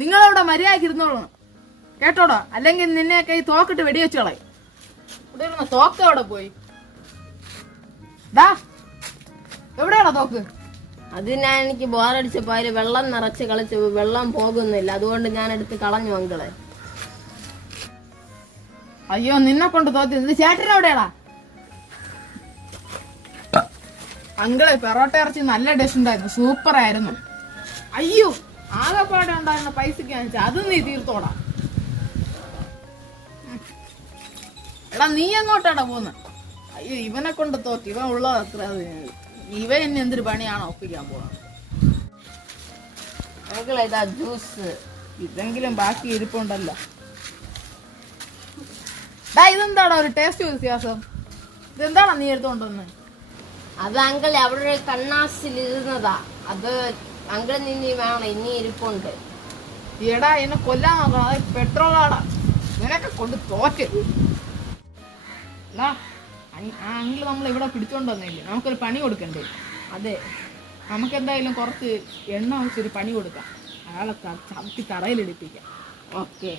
നിങ്ങളവിടെ മര്യാദക്ക് ഇരുന്നോളൂ കേട്ടോടോ, അല്ലെങ്കിൽ നിന്നെയൊക്കെ ഈ തോക്കിട്ട് വെടിവെച്ചോളെ. ഇവിടെ ഇരുന്ന തോക്ക് അവിടെ പോയി. എവിടെയാണോ തോക്ക്? അത് ഞാൻ എനിക്ക് ബോറടിച്ചപ്പോ അതില് വെള്ളം നിറച്ച് കളിച്ച് വെള്ളം പോകുന്നില്ല, അതുകൊണ്ട് ഞാൻ എടുത്ത് കളഞ്ഞു മക്കളെ. അയ്യോ, നിന്നെ കൊണ്ട് തോറ്റി. ഇത് ചേട്ടനെവിടെയാടാ? അങ്കിളെ പെറോട്ട ഇറച്ചി നല്ല ടേസ്റ്റ് ഉണ്ടായിരുന്നു, സൂപ്പർ ആയിരുന്നു. അയ്യോ, ആകെപ്പാടെ ഉണ്ടായിരുന്ന പൈസക്ക് വാങ്ങിച്ചാ അത് നീ തീർത്തോടാ. എടാ നീ എങ്ങോട്ടാടാ പോന്ന്? അയ്യോ, ഇവനെ കൊണ്ട് തോറ്റ്. ഇവൻ ഉള്ളത് അത്ര. ഇവ എന്നെ എന്തൊരു പണിയാണോ ഒപ്പിക്കാൻ പോകുന്നത്? മക്കളെ ഇതാ ജ്യൂസ്. ഇതെങ്കിലും ബാക്കി ഇരിപ്പുണ്ടല്ലോ. ഇതെന്താടാ ഒരു ടേസ്റ്റ് വ്യത്യാസം? ഇതെന്താണോ നീ എടുത്തോണ്ടെന്ന്? അത് അങ്കിൾ അവിടെ ഒരു കണ്ണാസിൽ ഇരുന്നതാ, അത് അങ്കിൾ നിന്നി വേണം, ഇനി ഇരിപ്പുണ്ട്. എടാ എന്നെ കൊല്ലാൻ നോക്കണം, അത് പെട്രോളാടാ. ഇവനൊക്കെ കൊണ്ട് തോറ്റ്. ആ അങ്കിള് നമ്മൾ ഇവിടെ പിടിച്ചോണ്ട് വന്നില്ലേ, നമുക്കൊരു പണി കൊടുക്കണ്ടേ? അതെ, നമുക്ക് എന്തായാലും കുറച്ച് എണ്ണ വെച്ചൊരു പണി കൊടുക്കാം. അയാളെ ചവിട്ടി തറയിലിടിപ്പിക്കാം. ഓക്കെ.